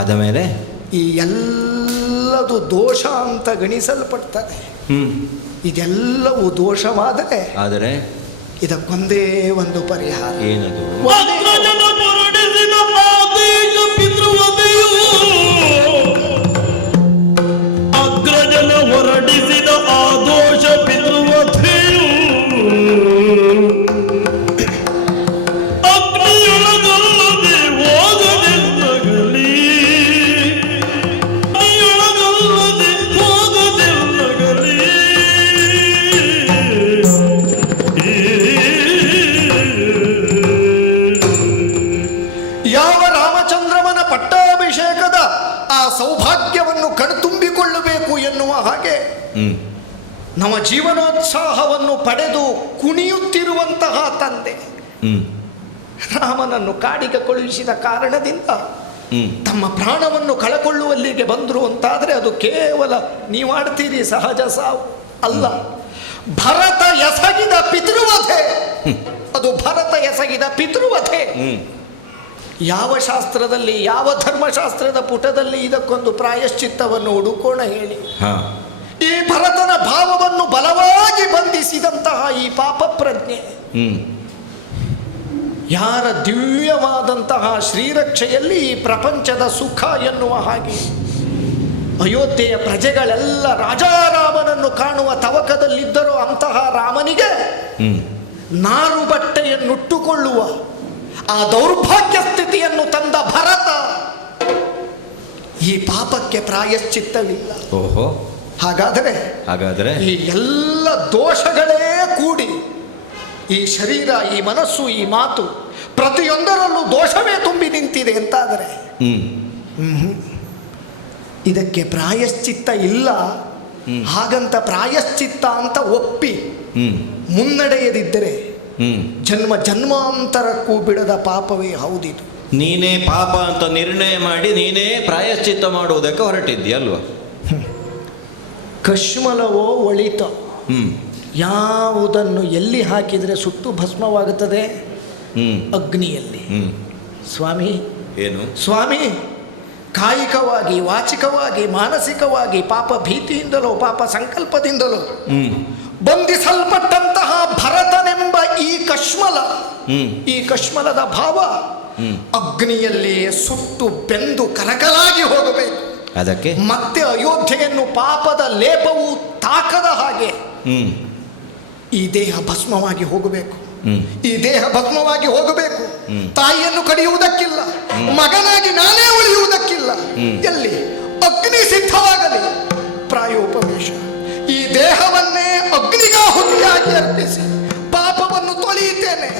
ಆದ ಮೇಲೆ ಈ ಎಲ್ಲದು ದೋಷ ಅಂತ ಗಣಿಸಲ್ಪಡ್ತದೆ. ಇದೆಲ್ಲವೂ ದೋಷವಾದರೆ ಆದರೆ ಇದಕ್ಕೊಂದೇ ಒಂದು ಪರಿಹಾರ. ಏನದು? ಅಗ್ರಜನ ಹೊರಡಿಸಿದ ಆದೋಷ ಪಿತೃವಧೆಯು ಅಗ್ನಿಯೊಳಗಲ್ಲದೆ ಹೋಗದೆಲ್ಲಗಲಿ, ಅಗ್ನಿಯೊಳಗಲ್ಲದೆ ಹೋಗದೆಲ್ಲಗಲಿ. ಯಾವ ರಾಮಚಂದ್ರಮನ ಪಟ್ಟಾಭಿಷೇಕದ ಆ ಸೌಭಾಗ್ಯವನ್ನು ಕಣ್ತುಂಬಿಕೊಳ್ಳಬೇಕು ಎನ್ನುವ ಹಾಗೆ ನಮ್ಮ ಜೀವನೋತ್ಸಾಹವನ್ನು ಪಡೆದು ಕುಣಿಯುತ್ತಿರುವಂತಹ ತಂದೆ ರಾಮನನ್ನು ಕಾಡಿಗೆ ಕಳುಹಿಸಿದ ಕಾರಣದಿಂದ ತಮ್ಮ ಪ್ರಾಣವನ್ನು ಕಳಕೊಳ್ಳುವಲ್ಲಿಗೆ ಬಂದರು ಅಂತಾದರೆ ಅದು ಕೇವಲ ನೀವಾಡ್ತೀರಿ ಸಹಜ ಸಾವು ಅಲ್ಲ. ಭರತ ಎಸಗಿದ ಪಿತೃವಧೆ, ಅದು ಭರತ ಎಸಗಿದ ಪಿತೃವಧೆ. ಯಾವ ಶಾಸ್ತ್ರದಲ್ಲಿ, ಯಾವ ಧರ್ಮಶಾಸ್ತ್ರದ ಪುಟದಲ್ಲಿ ಇದಕ್ಕೊಂದು ಪ್ರಾಯಶ್ಚಿತ್ತವನ್ನು ಹುಡುಕೋಣ ಹೇಳಿ? ಈ ಭರತನ ಭಾವವನ್ನು ಬಲವಾಗಿ ಬಂಧಿಸಿದಂತಹ ಈ ಪಾಪ ಪ್ರಜ್ಞೆ ಯಾರ ದಿವ್ಯವಾದಂತಹ ಶ್ರೀರಕ್ಷೆಯಲ್ಲಿ ಈ ಪ್ರಪಂಚದ ಸುಖ ಎನ್ನುವ ಹಾಗೆ ಅಯೋಧ್ಯೆಯ ಪ್ರಜೆಗಳೆಲ್ಲ ರಾಜಾರಾಮನನ್ನು ಕಾಣುವ ತವಕದಲ್ಲಿದ್ದರೋ ಅಂತಹ ರಾಮನಿಗೆ ನಾರು ಬಟ್ಟೆಯನ್ನುಟ್ಟುಕೊಳ್ಳುವ ಆ ದೌರ್ಭಾಗ್ಯ ಸ್ಥಿತಿಯನ್ನು ತಂದ ಭರತ ಈ ಪಾಪಕ್ಕೆ ಪ್ರಾಯಶ್ಚಿತ್ತವಿಲ್ಲ. ಓಹೋ, ಹಾಗಾದರೆ ಈ ಎಲ್ಲ ದೋಷಗಳೇ ಕೂಡಿ ಈ ಶರೀರ, ಈ ಮನಸ್ಸು, ಈ ಮಾತು ಪ್ರತಿಯೊಂದರಲ್ಲೂ ದೋಷವೇ ತುಂಬಿ ನಿಂತಿದೆ ಅಂತಾದರೆ ಇದಕ್ಕೆ ಪ್ರಾಯಶ್ಚಿತ್ತ ಇಲ್ಲ. ಹಾಗಂತ ಪ್ರಾಯಶ್ಚಿತ್ತ ಅಂತ ಒಪ್ಪಿ ಮುನ್ನಡೆಯದಿದ್ದರೆ ಜನ್ಮ ಜನ್ಮಾಂತರಕ್ಕೂ ಬಿಡದ ಪಾಪವೇ ಹೌದಿದು. ನೀನೇ ಪಾಪ ಅಂತ ನಿರ್ಣಯ ಮಾಡಿ ನೀನೇ ಪ್ರಾಯಶ್ಚಿತ್ತ ಮಾಡುವುದಕ್ಕೆ ಹೊರಟಿದ್ದೀಯಲ್ವಾ? ಕಶ್ಮಲವೋ ಒಳಿತ, ಯಾವುದನ್ನು ಎಲ್ಲಿ ಹಾಕಿದರೆ ಸುಟ್ಟು ಭಸ್ಮವಾಗುತ್ತದೆ? ಅಗ್ನಿಯಲ್ಲಿ. ಸ್ವಾಮಿ ಏನು? ಸ್ವಾಮಿ, ಕಾಯಿಕವಾಗಿ, ವಾಚಿಕವಾಗಿ, ಮಾನಸಿಕವಾಗಿ ಪಾಪ ಭೀತಿಯಿಂದಲೋ ಪಾಪ ಸಂಕಲ್ಪದಿಂದಲೋ ಬಂಧಿಸಲ್ಪಟ್ಟಂತಹ ಭರತನೆಂಬ ಈ ಕಶ್ಮಲ, ಈ ಕಶ್ಮಲದ ಭಾವ ಅಗ್ನಿಯಲ್ಲಿಯೇ ಸುಟ್ಟು ಬೆಂದು ಕರಕಲಾಗಿ ಹೋಗಬೇಕು. ಅದಕ್ಕೆ ಮತ್ತೆ ಅಯೋಧ್ಯೆಯನ್ನು ಪಾಪದ ಲೇಪವು ತಾಕದ ಹಾಗೆ ಈ ದೇಹ ಭಸ್ಮವಾಗಿ ಹೋಗಬೇಕು. ಈ ದೇಹ ಭಸ್ಮವಾಗಿ ಹೋಗಬೇಕು. ತಾಯಿಯನ್ನು ಕಡಿಯುವುದಕ್ಕಿಲ್ಲ, ಮಗನಾಗಿ ನಾನೇ ಉಳಿಯುವುದಕ್ಕಿಲ್ಲ. ಎಲ್ಲಿ ಅಗ್ನಿ ಸಿದ್ಧವಾಗಲಿ. ಪ್ರಾಯೋಪವೇಶ, ಈ ದೇಹವನ್ನೇ ಅಗ್ನಿಗಾಹುತಿಯಾಗಿ ಅರ್ಪಿಸಿ ಪಾಪವನ್ನು ತೊಳೆಯುತ್ತೇನೆ.